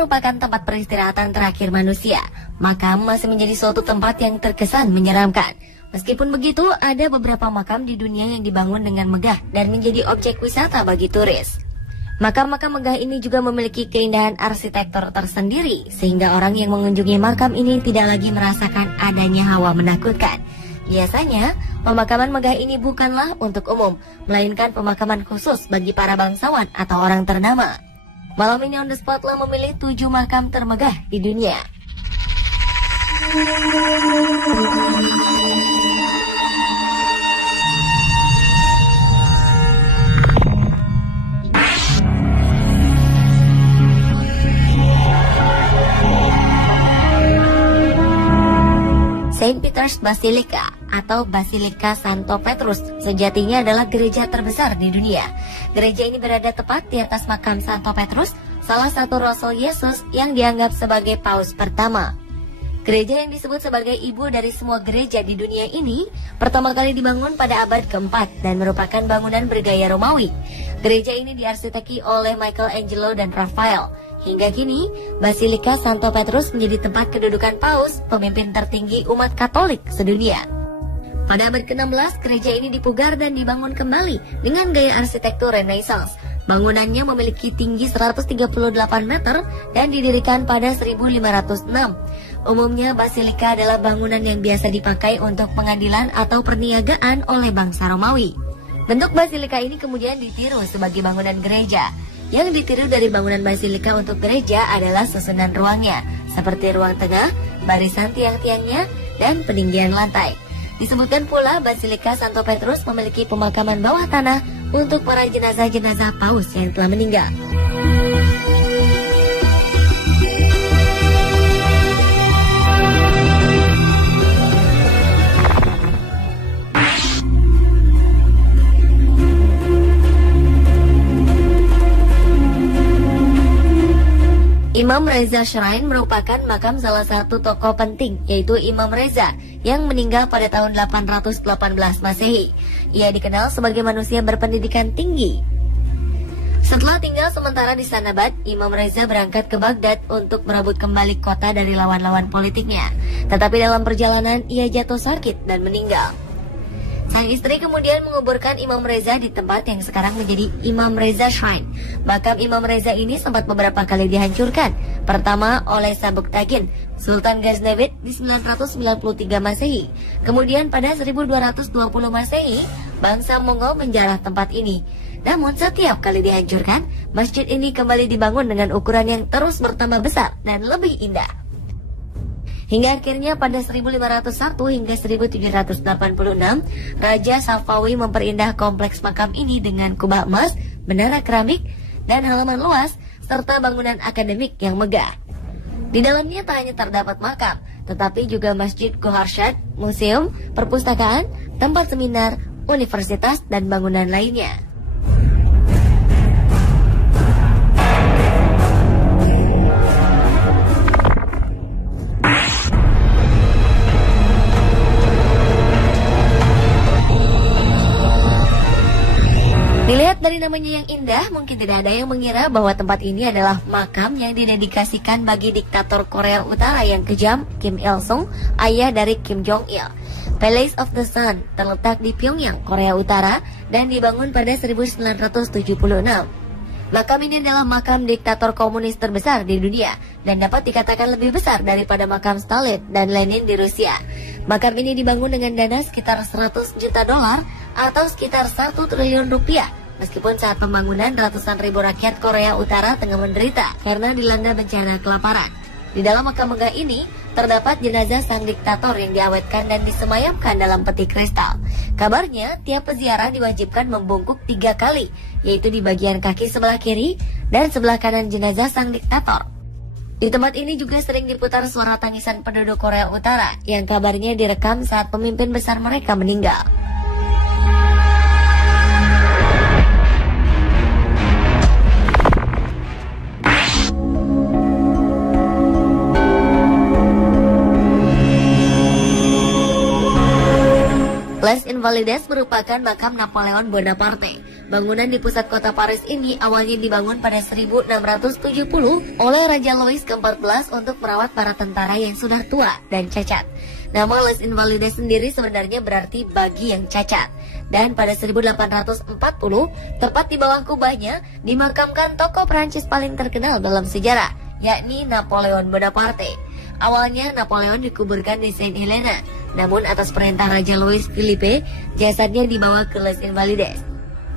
merupakan tempat peristirahatan terakhir manusia, makam masih menjadi suatu tempat yang terkesan menyeramkan. Meskipun begitu, ada beberapa makam di dunia yang dibangun dengan megah dan menjadi objek wisata bagi turis. Makam-makam megah ini juga memiliki keindahan arsitektur tersendiri, sehingga orang yang mengunjungi makam ini tidak lagi merasakan adanya hawa menakutkan. Biasanya, pemakaman megah ini bukanlah untuk umum, melainkan pemakaman khusus bagi para bangsawan atau orang ternama. Malam ini On The Spot telah memilih 7 makam termegah di dunia. Saint Peter's Basilica atau Basilika Santo Petrus sejatinya adalah gereja terbesar di dunia. Gereja ini berada tepat di atas makam Santo Petrus, salah satu rasul Yesus yang dianggap sebagai paus pertama. Gereja yang disebut sebagai ibu dari semua gereja di dunia ini pertama kali dibangun pada abad ke-4 dan merupakan bangunan bergaya Romawi. Gereja ini diarsiteki oleh Michelangelo dan Raphael. Hingga kini, Basilika Santo Petrus menjadi tempat kedudukan paus, pemimpin tertinggi umat Katolik sedunia. Pada abad ke-16, gereja ini dipugar dan dibangun kembali dengan gaya arsitektur Renaissance. Bangunannya memiliki tinggi 138 meter dan didirikan pada 1506. Umumnya, basilika adalah bangunan yang biasa dipakai untuk pengadilan atau perniagaan oleh bangsa Romawi. Bentuk basilika ini kemudian ditiru sebagai bangunan gereja. Yang ditiru dari bangunan basilika untuk gereja adalah susunan ruangnya, seperti ruang tengah, barisan tiang-tiangnya, dan peninggian lantai. Disebutkan pula Basilika Santo Petrus memiliki pemakaman bawah tanah untuk para jenazah-jenazah paus yang telah meninggal. Imam Reza Shrine merupakan makam salah satu tokoh penting, yaitu Imam Reza, yang meninggal pada tahun 818 Masehi. Ia dikenal sebagai manusia berpendidikan tinggi. Setelah tinggal sementara di Sanabad, Imam Reza berangkat ke Baghdad untuk merebut kembali kota dari lawan-lawan politiknya. Tetapi dalam perjalanan, ia jatuh sakit dan meninggal. Sang istri kemudian menguburkan Imam Reza di tempat yang sekarang menjadi Imam Reza Shrine. Makam Imam Reza ini sempat beberapa kali dihancurkan. Pertama oleh Sabuktakin, Sultan Ghaznavid di 993 Masehi. Kemudian pada 1220 Masehi, bangsa Mongol menjarah tempat ini. Namun setiap kali dihancurkan, masjid ini kembali dibangun dengan ukuran yang terus bertambah besar dan lebih indah. Hingga akhirnya pada 1501 hingga 1786, Raja Safawi memperindah kompleks makam ini dengan kubah emas, menara keramik, dan halaman luas, serta bangunan akademik yang megah. Di dalamnya tak hanya terdapat makam, tetapi juga Masjid Goharshad, museum, perpustakaan, tempat seminar, universitas, dan bangunan lainnya. Dilihat dari namanya yang indah, mungkin tidak ada yang mengira bahwa tempat ini adalah makam yang didedikasikan bagi diktator Korea Utara yang kejam, Kim Il-sung, ayah dari Kim Jong-il. Palace of the Sun terletak di Pyongyang, Korea Utara, dan dibangun pada 1976. Makam ini adalah makam diktator komunis terbesar di dunia, dan dapat dikatakan lebih besar daripada makam Stalin dan Lenin di Rusia. Makam ini dibangun dengan dana sekitar 100 juta dolar atau sekitar 1 triliun rupiah. Meskipun saat pembangunan ratusan ribu rakyat Korea Utara tengah menderita karena dilanda bencana kelaparan. Di dalam makam megah ini terdapat jenazah sang diktator yang diawetkan dan disemayamkan dalam peti kristal. Kabarnya tiap peziarah diwajibkan membungkuk 3 kali, yaitu di bagian kaki sebelah kiri dan sebelah kanan jenazah sang diktator. Di tempat ini juga sering diputar suara tangisan penduduk Korea Utara yang kabarnya direkam saat pemimpin besar mereka meninggal. Les Invalides merupakan makam Napoleon Bonaparte. Bangunan di pusat kota Paris ini awalnya dibangun pada 1670 oleh Raja Louis ke-14 untuk merawat para tentara yang sudah tua dan cacat. Nama Les Invalides sendiri sebenarnya berarti bagi yang cacat. Dan pada 1840, tepat di bawah kubahnya, dimakamkan tokoh Prancis paling terkenal dalam sejarah, yakni Napoleon Bonaparte. Awalnya Napoleon dikuburkan di Saint Helena, namun atas perintah Raja Louis Philippe, jasadnya dibawa ke Les Invalides.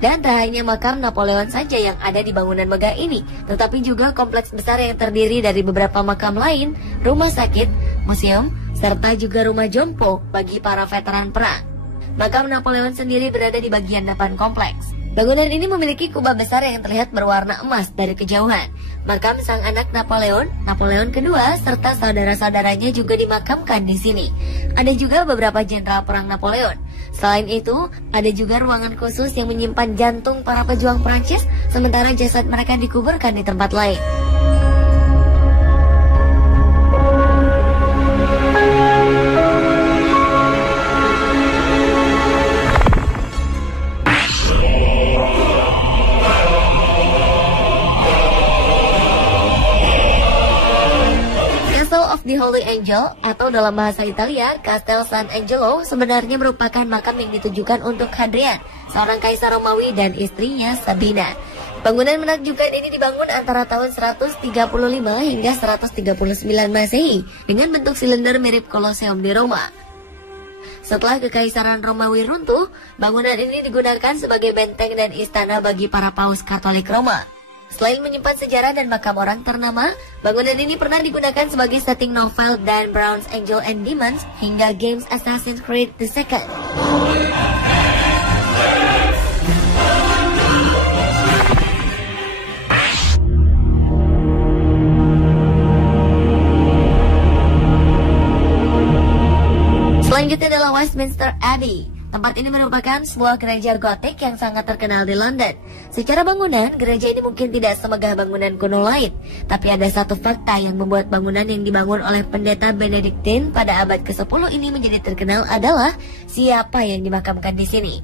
Dan tak hanya makam Napoleon saja yang ada di bangunan megah ini, tetapi juga kompleks besar yang terdiri dari beberapa makam lain, rumah sakit, museum, serta juga rumah jompo bagi para veteran perang. Makam Napoleon sendiri berada di bagian depan kompleks. Bangunan ini memiliki kubah besar yang terlihat berwarna emas dari kejauhan. Makam sang anak Napoleon, Napoleon kedua, serta saudara-saudaranya juga dimakamkan di sini. Ada juga beberapa jenderal perang Napoleon. Selain itu, ada juga ruangan khusus yang menyimpan jantung para pejuang Prancis, sementara jasad mereka dikuburkan di tempat lain. The Holy Angel atau dalam bahasa Italia Castel San Angelo sebenarnya merupakan makam yang ditujukan untuk Hadrian, seorang kaisar Romawi dan istrinya Sabina. Bangunan menakjubkan ini dibangun antara tahun 135 hingga 139 Masehi dengan bentuk silinder mirip Kolosium di Roma. Setelah kekaisaran Romawi runtuh, bangunan ini digunakan sebagai benteng dan istana bagi para paus Katolik Roma. Selain menyimpan sejarah dan makam orang ternama, bangunan ini pernah digunakan sebagai setting novel Dan Brown's Angels and Demons hingga games Assassin's Creed II. Selanjutnya adalah Westminster Abbey. Tempat ini merupakan sebuah gereja gotik yang sangat terkenal di London. Secara bangunan, gereja ini mungkin tidak semegah bangunan kuno lain. Tapi ada satu fakta yang membuat bangunan yang dibangun oleh pendeta Benediktin pada abad ke-10 ini menjadi terkenal adalah siapa yang dimakamkan di sini.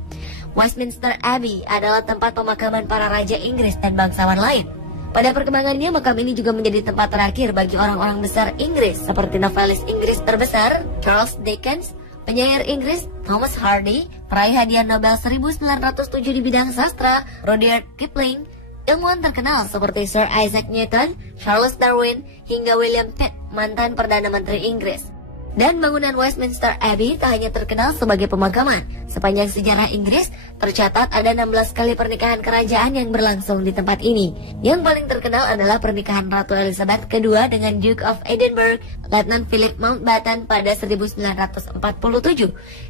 Westminster Abbey adalah tempat pemakaman para raja Inggris dan bangsawan lain. Pada perkembangannya, makam ini juga menjadi tempat terakhir bagi orang-orang besar Inggris seperti novelis Inggris terbesar Charles Dickens, penyair Inggris Thomas Hardy, peraih hadiah Nobel 1907 di bidang sastra Rudyard Kipling, ilmuwan terkenal seperti Sir Isaac Newton, Charles Darwin, hingga William Pitt, mantan Perdana Menteri Inggris. Dan bangunan Westminster Abbey tak hanya terkenal sebagai pemakaman. Sepanjang sejarah Inggris, tercatat ada 16 kali pernikahan kerajaan yang berlangsung di tempat ini. Yang paling terkenal adalah pernikahan Ratu Elizabeth II dengan Duke of Edinburgh, Letnan Philip Mountbatten pada 1947,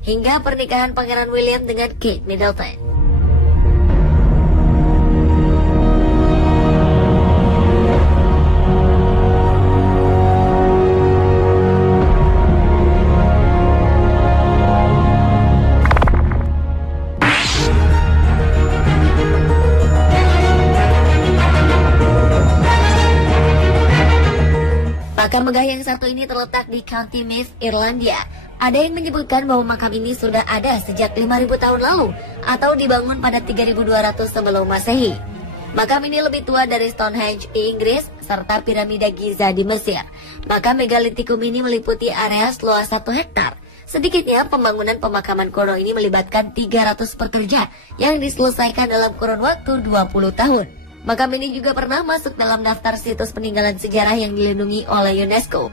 hingga pernikahan Pangeran William dengan Kate Middleton. Makam megah yang satu ini terletak di County Meath, Irlandia. Ada yang menyebutkan bahwa makam ini sudah ada sejak 5.000 tahun lalu atau dibangun pada 3.200 sebelum Masehi. Makam ini lebih tua dari Stonehenge di Inggris serta piramida Giza di Mesir. Makam megalitikum ini meliputi area seluas 1 hektar. Sedikitnya pembangunan pemakaman kuno ini melibatkan 300 pekerja yang diselesaikan dalam kurun waktu 20 tahun. Makam ini juga pernah masuk dalam daftar situs peninggalan sejarah yang dilindungi oleh UNESCO.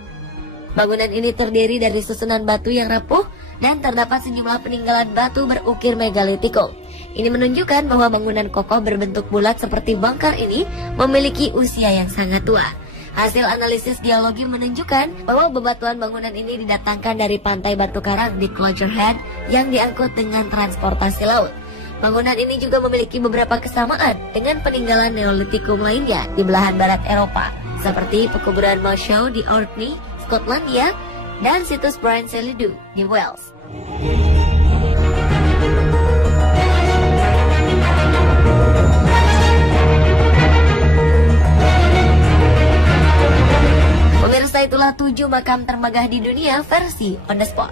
Bangunan ini terdiri dari susunan batu yang rapuh dan terdapat sejumlah peninggalan batu berukir megalitikum. Ini menunjukkan bahwa bangunan kokoh berbentuk bulat seperti bangkar ini memiliki usia yang sangat tua. Hasil analisis geologi menunjukkan bahwa bebatuan bangunan ini didatangkan dari pantai Batu Karang di Clogher Head yang diangkut dengan transportasi laut. Bangunan ini juga memiliki beberapa kesamaan dengan peninggalan Neolitikum lainnya di belahan barat Eropa, seperti pekuburan Moshow di Orkney, Skotlandia, dan situs Bryn Celidw di Wales. Pemirsa, itulah 7 makam termegah di dunia versi On The Spot.